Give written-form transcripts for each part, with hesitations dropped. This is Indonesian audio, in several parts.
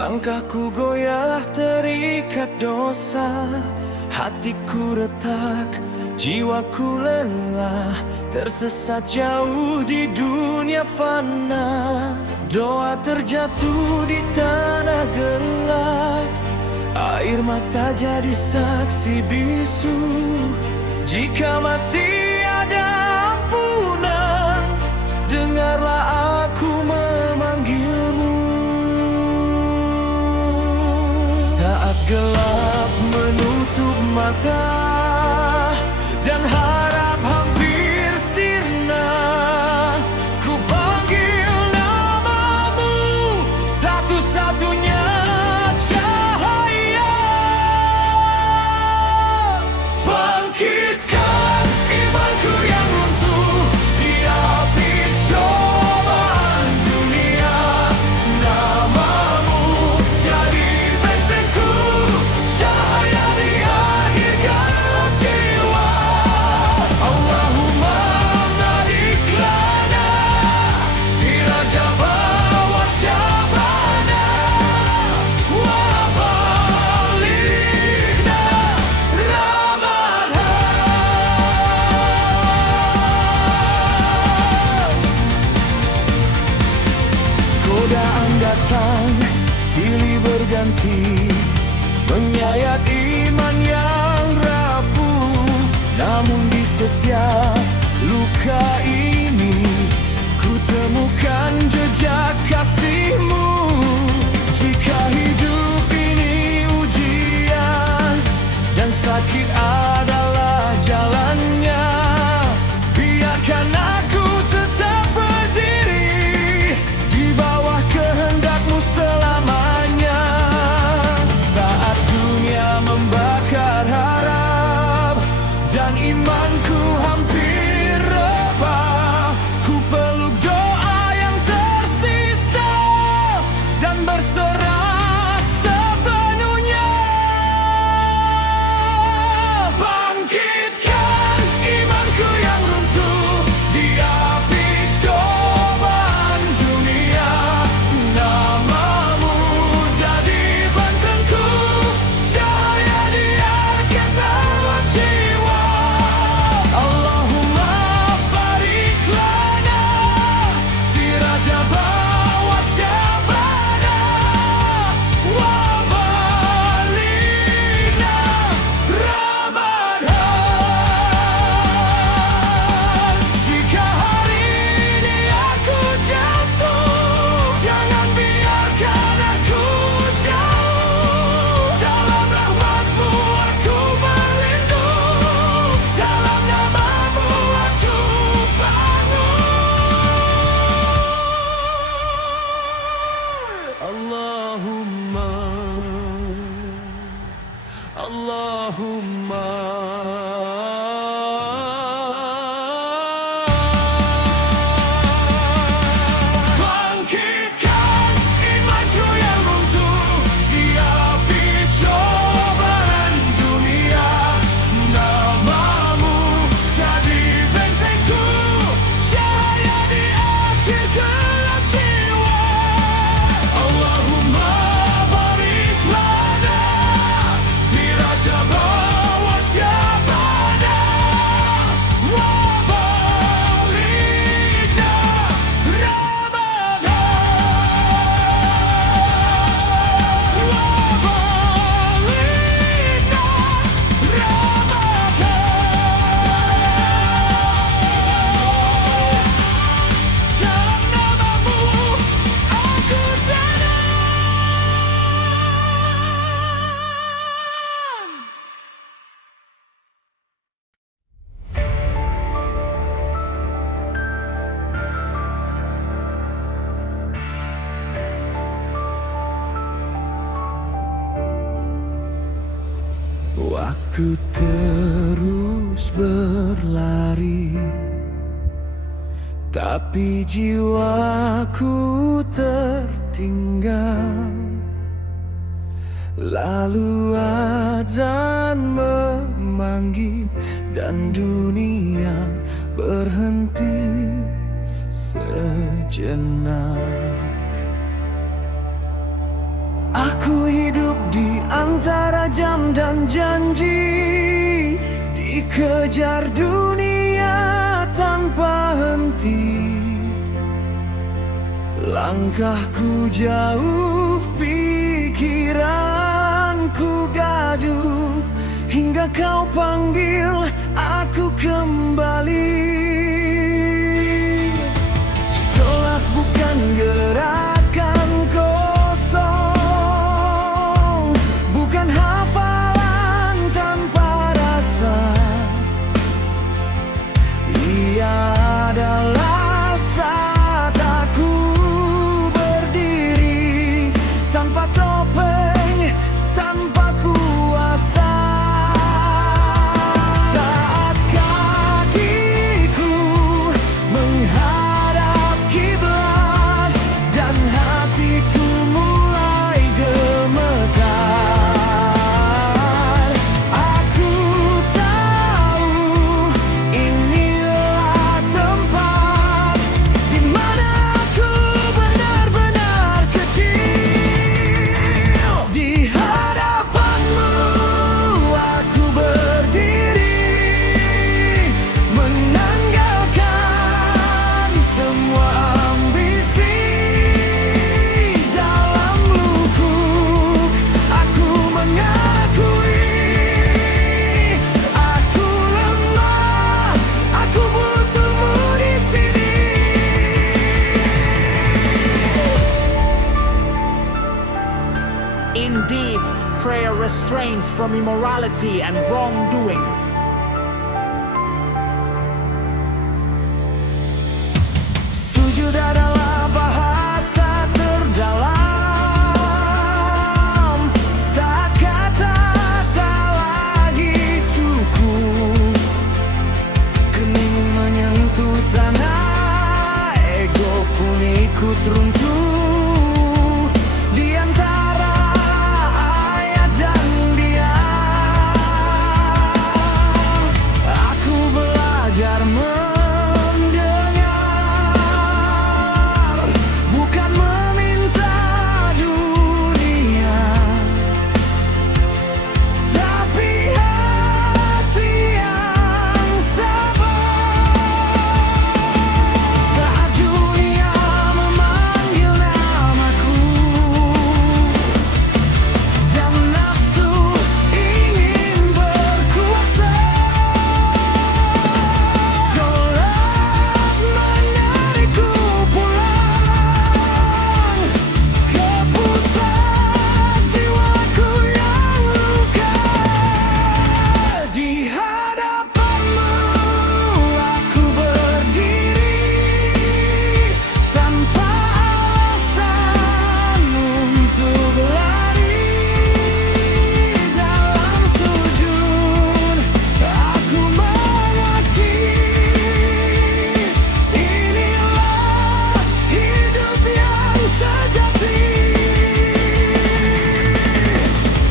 Langkahku goyah terikat dosa, hatiku retak, jiwaku lelah, tersesat jauh di dunia fana. Doa terjatuh di tanah gelap, air mata jadi saksi bisu. Jika masih ada ampunan, dengarlah aku memanggilmu. Saat gelap menutup mata dan harap hampir sirna, ku panggil namamu, satu-satunya cahaya. Bangkitkan imanku yang runtuh di api cobaan dunia. Namamu jadi bentengku, cahaya di akhir gelap jiwa. Allahumma barik lana fi Rajab wa Sya'bana wa balighna Ramadhan. Godaan datang, silih berganti, menyayat iman yang rapuh. Namun di setiap luka ini, ku temukan jejak kasih-Mu. Jika hidup ini ujian dan sakit adalah jalannya, biarkan aku tetap berdiri di bawah kehendak-Mu selamanya. Saat dunia membakar harap dan imanku hampir rebah, ku peluk doa yang tersisa dan berserah sepenuhnya. Bangkitkan imanku yang runtuh di api cobaan dunia. Namamu jadi bentengku, cahaya di akhir gelap jiwa. Allahumma barik lana fi Rajab wa Sya'bana wa balighna Ramadhan. Jika hari ini aku jatuh, jangan biarkan aku jauh. Dalam rahmat-Mu aku berlindung, dalam nama-Mu aku bangun. Allahumma bangkitkan imanku yang runtuh di api cobaan dunia. Namamu jadi bentengku, cahaya di akhir gelap jiwa. Allahumma barik lana fi Rajab wa Sya'bana wa balighna Ramadhan. Wa balighna Ramadhan. Dalam nama-Mu aku tanam. Waktu terus berlari, tapi jiwaku tertinggal. Lalu azan memanggil dan dunia berhenti sejenak. dan janji, dikejar dunia tanpa henti. Langkahku jauh, pikiranku gaduh, hingga kau panggil aku kembali. Sholat bukan gerakan kosong, bukan hafalan tanpa rasa. Ia adalah saat aku berdiri tanpa topeng, tanpa kuasa. Saat kakiku menghadap kiblat dan hatiku mulai gemetar, aku tahu inilah tempat di mana aku benar-benar kecil. Di hadapanmu aku berdiri, menanggalkan semua ambisi. Dalam lubuk aku mengakui aku lemah, aku butuhmu di sini. Indeed, prayer restrains from immorality and wrongdoing. Sujud adalah bahasa terdalam saat kata tak lagi cukup. Kening menyentuh tanah, ego pun ikut runtuh di antara ayat dan diam. Aku belajar mendengar, bukan meminta dunia, tapi hati yang sabar. Saat dunia memanggil namaku dan nafsu ingin berkuasa, sholat menarikku pulang ke pusat jiwaku yang luka. Di hadapanmu aku berdiri tanpa alasan untuk lari. Dalam sujud aku mengakui inilah hidup yang sejati.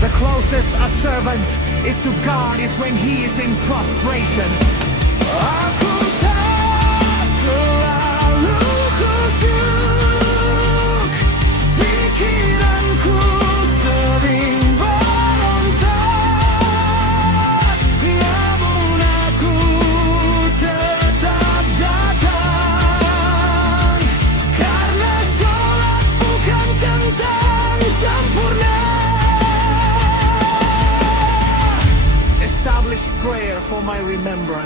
The closest a servant is to God is when he is in prostration. Aku tak selalu khusyuk, pikiranku sering berontak, namun aku tetap datang, karena sholat bukan tentang sempurna. Establish prayer for my remembrance.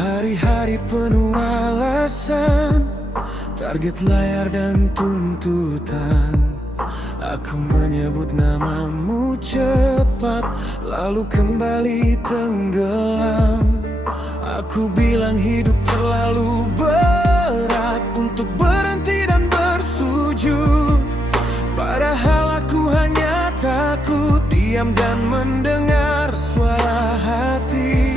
Hari-hari penuh alasan, target layar dan tuntutan. Aku menyebut namamu cepat, lalu kembali tenggelam. Aku bilang hidup terlalu berat untuk berhenti dan bersujud. Padahal aku hanya takut diam dan mendengar suara hati.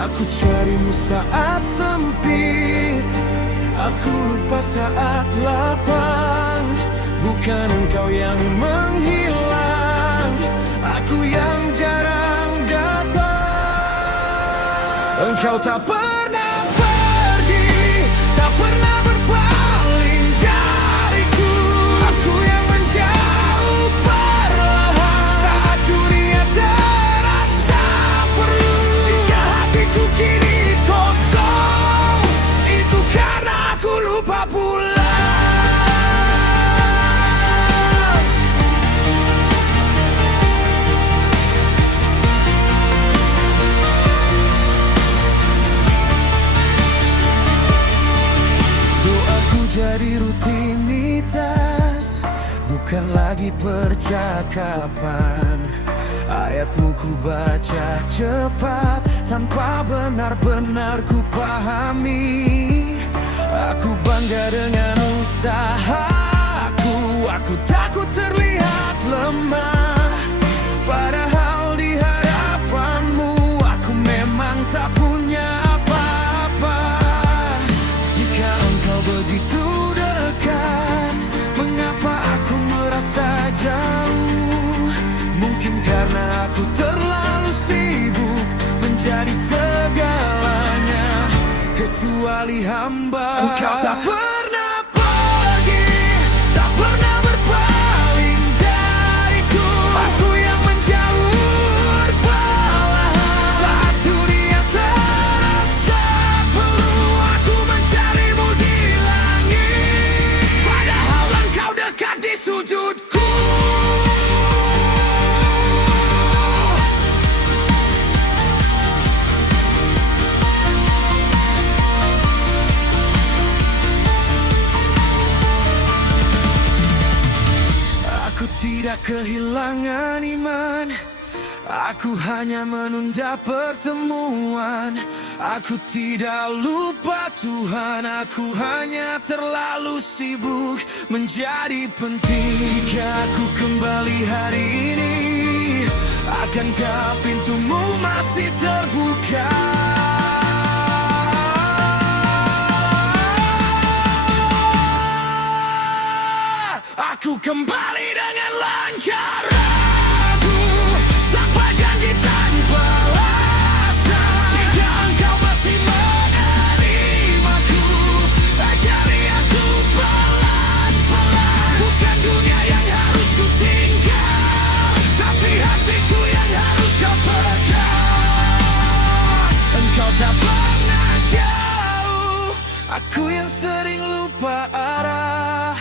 Aku carimu saat sempit, aku lupa saat lapang. Bukan engkau yang menghilang, aku yang jarang datang. Engkau tak pernah pergi, tak pernah berpaling dariku. Aku yang menjauh perlahan saat dunia terasa perlu. Jika hatiku kini kosong, itu karena aku lupa pulang. Jadi rutinitas, bukan lagi percakapan. Ayatmu ku baca cepat, tanpa benar-benar ku pahami. Aku bangga dengan usahaku, aku takut terlihat lemah. Padahal di hadapanmu, aku memang tak punya apa-apa. Jika engkau begitu dekat, mengapa aku merasa jauh? Mungkin karena aku terlalu sibuk menjadi segalanya, kecuali hamba. Engkau tak pernah pergi, tak pernah berpaling dariku. Aku yang menjauh perlahan saat dunia terasa penuh. Aku mencarimu di langit, padahal engkau dekat di sujudku. Aku tidak kehilangan iman, aku hanya menunda pertemuan. Aku tidak lupa Tuhan, aku hanya terlalu sibuk menjadi penting. Jika aku kembali hari ini, akankah pintumu masih terbuka? Aku kembali dengan langkah ragu, tanpa janji, tanpa alasan. Jika engkau masih menerimaku, ajari aku pelan-pelan. Bukan dunia yang harus ku tinggal, tapi hatiku yang harus kau pegang. Engkau tak pernah jauh, aku yang sering lupa arah.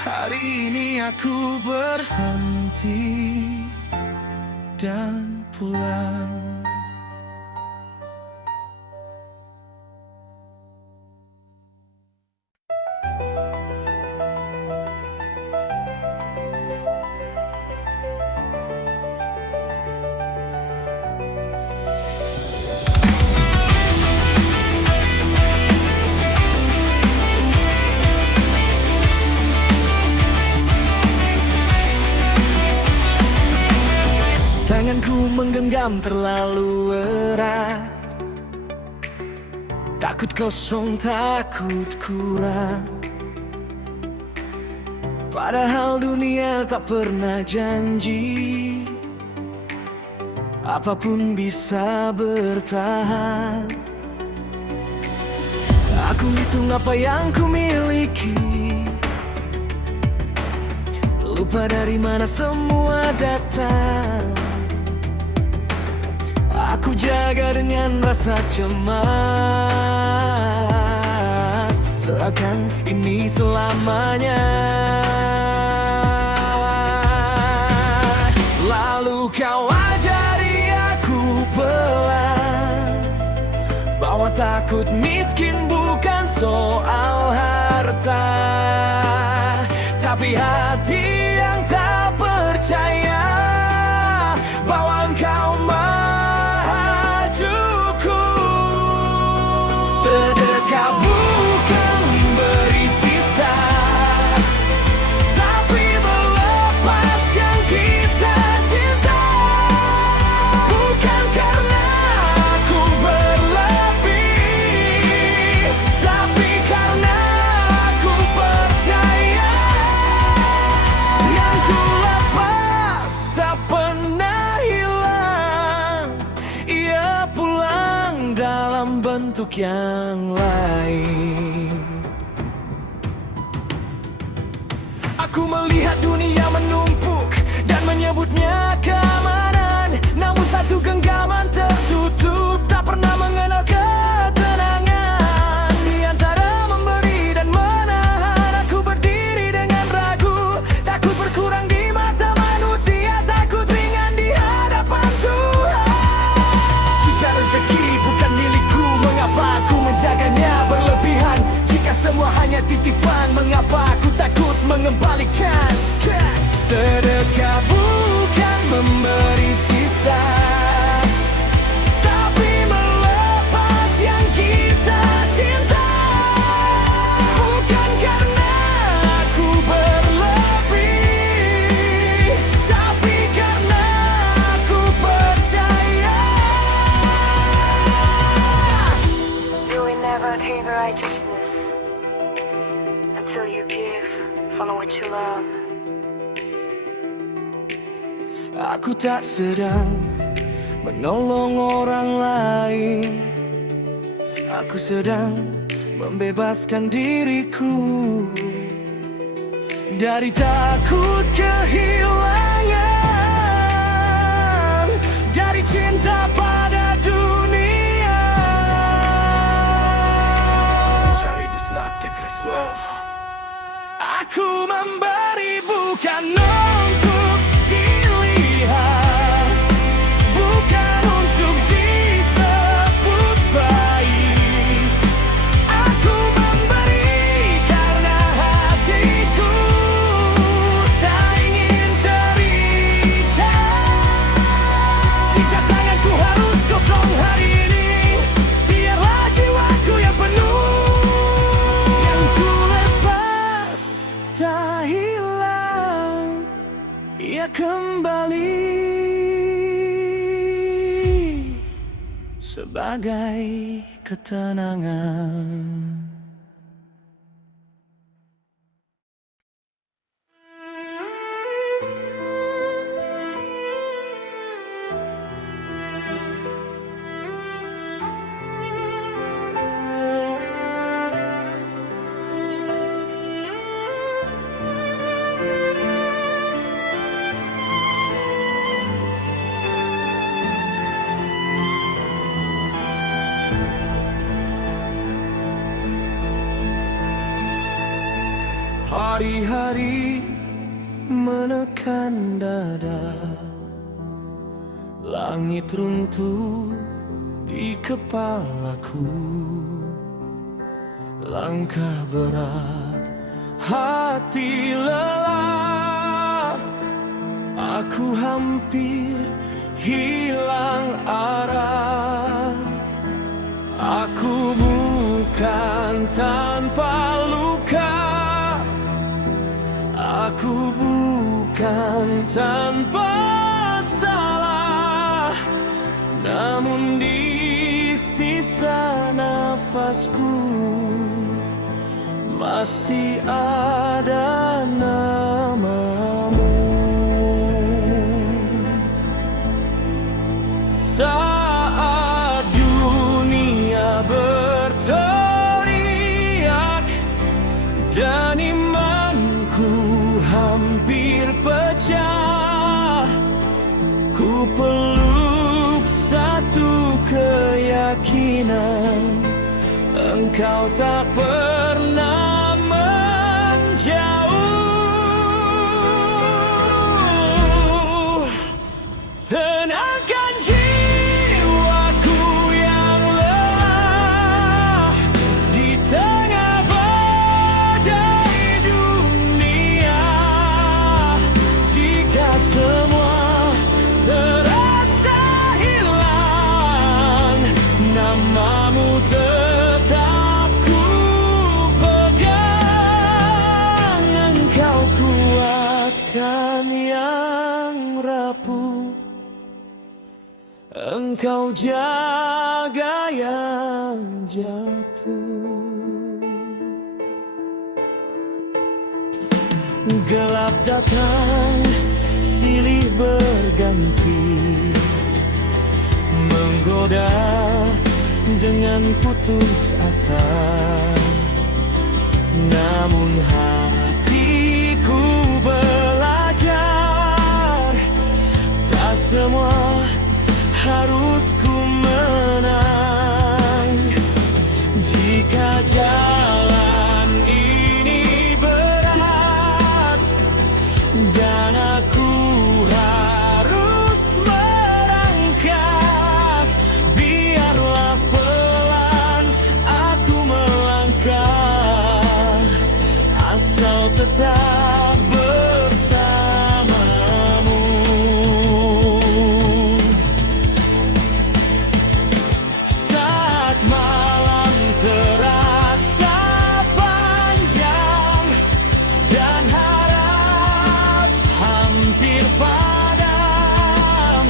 Hari ini aku berhenti dan pulang. Tanganku menggenggam terlalu erat, takut kosong, takut kurang. Padahal dunia tak pernah janji apapun bisa bertahan. Aku hitung apa yang ku miliki, lupa dari mana semua datang. Aku jaga dengan rasa cemas, seakan ini selamanya. Lalu kau ajari aku pelan, bahwa takut miskin bukan soal harta, tapi hati yang tak percaya bahwa engkau maha cukup. Sedekah bukan beri sisa, tapi melepas yang kita cinta. Bukan karena aku berlebih, tapi karena aku percaya. Yang ku lepas tak pernah hilang, ia pulang dalam bentuk yang lain. Aku melihat dunia menumpuk dan menyebutnya keamanan, namun satu genggaman tertutup tak pernah mengenal ketenangan. Di antara memberi dan menahan, aku berdiri dengan ragu, takut berkurang di mata manusia, takut ringan di hadapan Tuhan. Jika rezeki bukan milikku, mengapa aku menjaganya berlebihan? Jika semua hanya titipan, mengapa aku takut mengembalikan? Sedekah bukan memberi sisa, tapi melepas yang kita cinta. Bukan karena aku berlebih, tapi karena aku percaya. You will never attain righteousness until you give, follow what you love. Aku tak sedang menolong orang lain, aku sedang membebaskan diriku dari takut kehilangan, dari cinta pada dunia. Aku memberi bukan untuk dilihat, bukan untuk disebut baik. Aku memberi karena hatiku tak ingin terikat. Jika tanganku harus kosong hari ini, biarlah jiwaku yang penuh. Yang ku lepas tak hilang, ia kembali sebagai ketenangan. Hari-hari menekan dada, langit runtuh di kepalaku, langkah berat, hati lelah, aku hampir hilang arah. Aku bukan tanpa luka, aku bukan tanpa salah, namun di sisa nafasku masih ada namamu. Saat dunia berteriak dan imanku hampir pecah, ku peluk satu keyakinan, engkau tak pernah menjauh. Tenangkan jiwaku yang lelah, engkau jaga yang jatuh. Gelap datang, silih berganti, menggoda dengan putus asa. Namun hatiku belajar, tak semua harus ku menang. Jika jalan ini berat dan aku harus merangkak, biarlah pelan aku melangkah, asal tetap bersamamu. Saat malam terasa panjang dan harap hampir padam,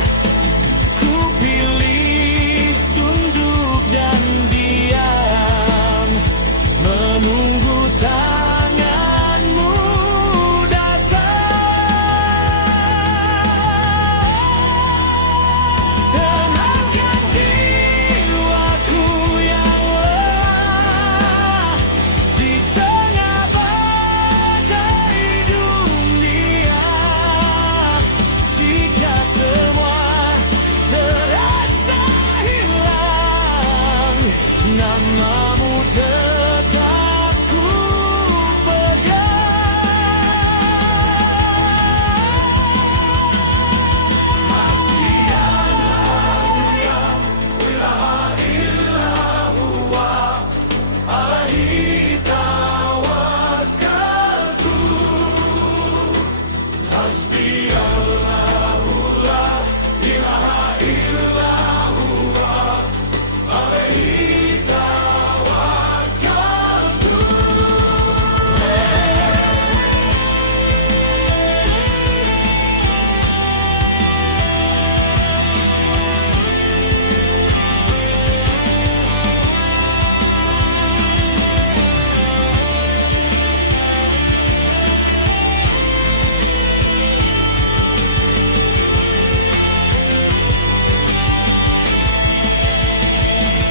ku pilih tunduk dan diam, menunggu tanganmu datang. Tenangkan jiwaku yang lelah di tengah badai dunia. Jika semua terasa hilang, namamu tetap ku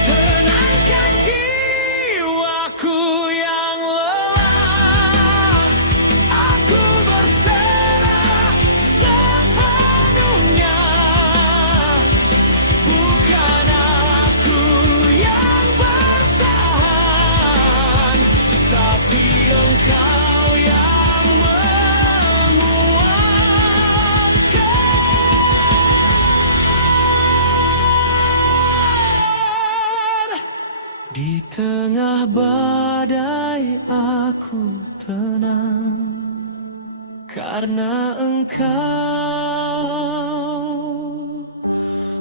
tenangkan jiwaku yang lelah. Aku berserah sepenuhnya. Bukan aku yang bertahan, tapi engkau yang menguatkan. Di tengah badai aku tenang, karena engkau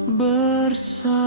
bersamaku.